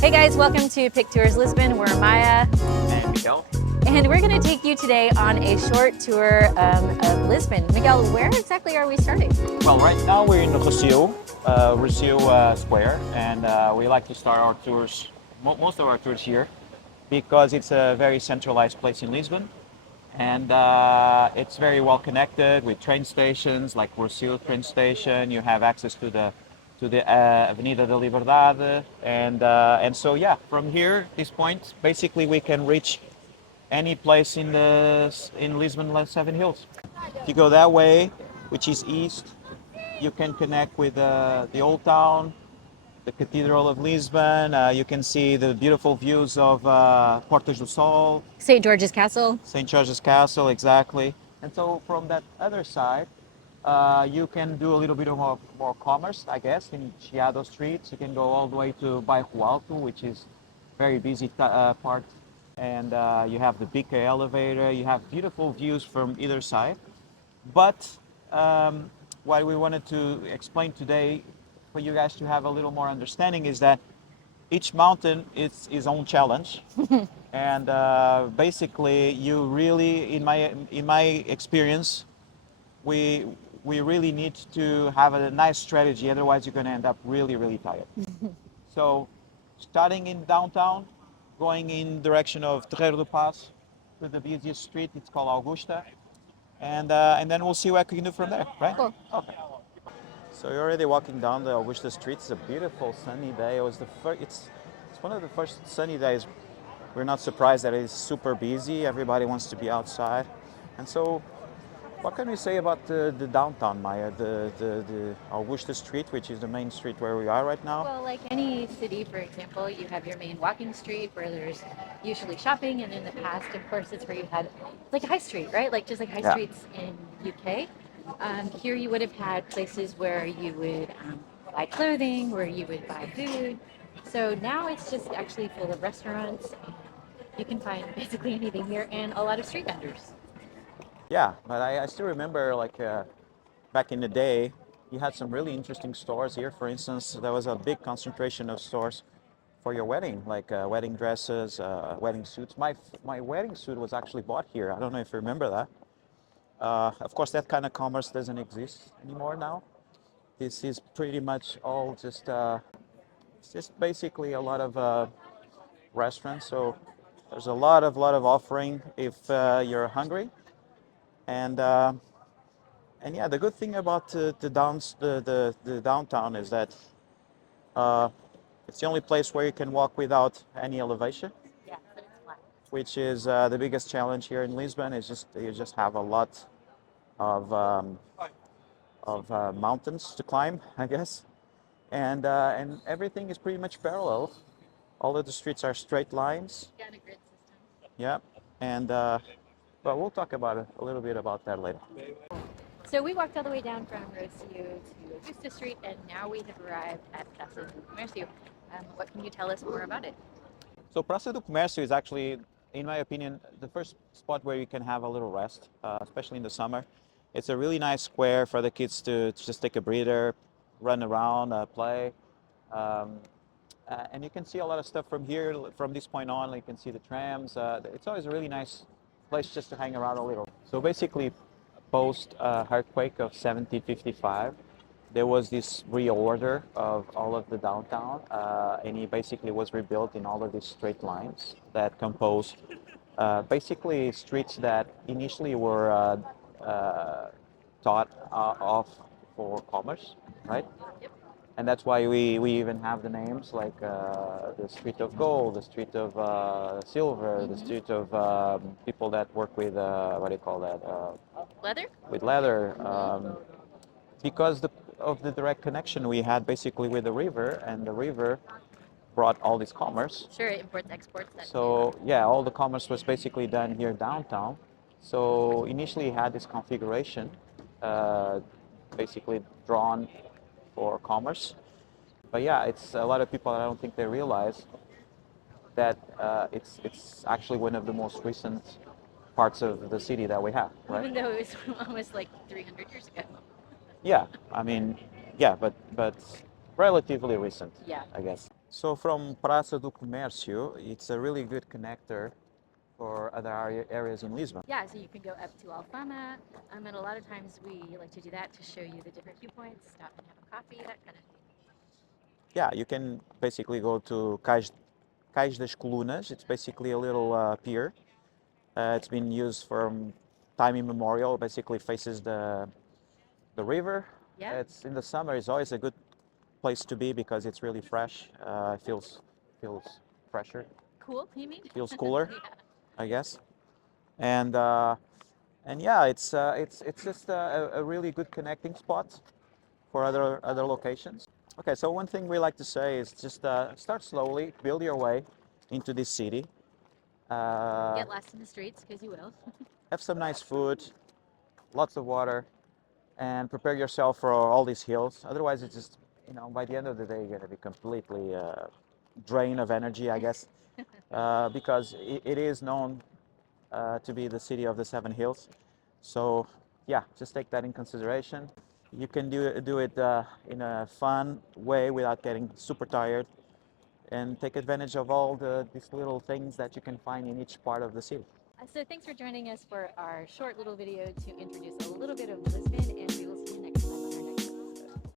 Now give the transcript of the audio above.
Hey guys, welcome to Pick Tours Lisbon. We're Maya. And Miguel. And we're going to take you today on a short tour of Lisbon. Miguel, where exactly are we starting? Well, right now we're in Rossio Square, and we like to start our tours, most of our tours here, because it's a very centralized place in Lisbon, and it's very well connected with train stations, like Rossio train station. You have access to the Avenida da Liberdade, and so yeah, from here, this point, basically we can reach any place in Lisbon, Seven Hills. If you go that way, which is east, you can connect with the old town, the Cathedral of Lisbon. You can see the beautiful views of Portas do Sol, St. George's Castle. St. George's Castle, exactly. And so from that other side, you can do a little bit of more commerce, I guess, in Chiado streets. You can go all the way to Bairro Alto, which is very busy part. And you have the Bica elevator. You have beautiful views from either side. But um, what we wanted to explain today for you guys to have a little more understanding is that each mountain is its own challenge. And basically, you really, in my experience, we we really need to have a nice strategy. Otherwise, you're going to end up really tired. So, starting in downtown, going in direction of Terreiro do Passo to the busiest street, it's called Augusta, and then we'll see what we can do from there, right? Cool. Okay. So you're already walking down the Augusta street. It's a beautiful sunny day. It was the first. It's one of the first sunny days. We're not surprised that it's super busy. Everybody wants to be outside, and so what can we say about the downtown, Maya? The Augusta Street, which is the main street where we are right now. Well, like any city, for example, you have your main walking street where there's usually shopping, and in the past, of course, it's where you had it's like a high street, right? Like just like high Yeah. streets in UK. Here, you would have had places where you would buy clothing, where you would buy food. So now it's just actually full of restaurants. You can find basically anything here, and a lot of street vendors. Yeah, but I still remember like back in the day, you had some really interesting stores here. For instance, there was a big concentration of stores for your wedding, like wedding dresses, wedding suits. My wedding suit was actually bought here. I don't know if you remember that. Of course, that kind of commerce doesn't exist anymore now. This is pretty much all just it's just basically a lot of restaurants. So there's a lot of offering if you're hungry, and yeah, the good thing about the downtown is that uh, it's the only place where you can walk without any elevation, Yeah, but it's flat. which is the biggest challenge here in Lisbon. Is just you just have a lot of mountains to climb, I guess, and everything is pretty much parallel. All of the streets are straight lines. Yeah, and a grid system. Yeah, and but we'll talk about it a little bit about that later. So we walked all the way down from Rossio to Augusta Street, and now we have arrived at Praça do Comércio. What can you tell us more about it? So Praça do Comercio is actually, in my opinion, the first spot where you can have a little rest, especially in the summer. It's a really nice square for the kids to just take a breather, run around, play. Um, and you can see a lot of stuff from here. From this point on, you can see the trams. It's always a really nice place just to hang around a little. So basically, post earthquake of 1755, there was this reorder of all of the downtown, and it basically was rebuilt in all of these straight lines that compose basically streets that initially were thought of for commerce, right? And that's why we even have the names like the Street of Gold, the Street of Silver, the Street of people that work with what do you call that? Leather? With leather, because of the direct connection we had basically with the river, and the river brought all this commerce. Sure, it imports, exports. That So yeah, all the commerce was basically done here downtown. So initially it had this configuration, uh, basically drawn for commerce. But yeah, it's a lot of people. I don't think they realize that it's actually one of the most recent parts of the city that we have, right? even though it was almost like 300 years ago. Yeah, I mean, yeah, but relatively recent, Yeah. I guess. So from Praça do Comércio, it's a really good connector for other areas in Lisbon. Yeah, so you can go up to Alfama, and a lot of times we like to do that to show you the different viewpoints, stop and have a coffee, that kind of thing. Yeah, you can basically go to Cais das Colunas. It's basically a little pier. It's been used from time immemorial. Basically faces the river. Yeah, It's in the summer. It's always a good place to be because it's really fresh. Feels fresher. cool, you mean? Feels cooler, Yeah. I guess. And yeah, it's just a really good connecting spot for other locations. Okay, so one thing we like to say is just start slowly, build your way into this city. Get lost in the streets, because you will. Have some nice food, lots of water, and prepare yourself for all these hills. Otherwise, it's just, by the end of the day, you're gonna be completely drained of energy, I guess, because it is known to be the city of the seven hills. So yeah, just take that in consideration. You can do it in a fun way without getting super tired, and take advantage of all these little things that you can find in each part of the city. So thanks for joining us for our short little video to introduce a little bit of Lisbon, and we will see you next time.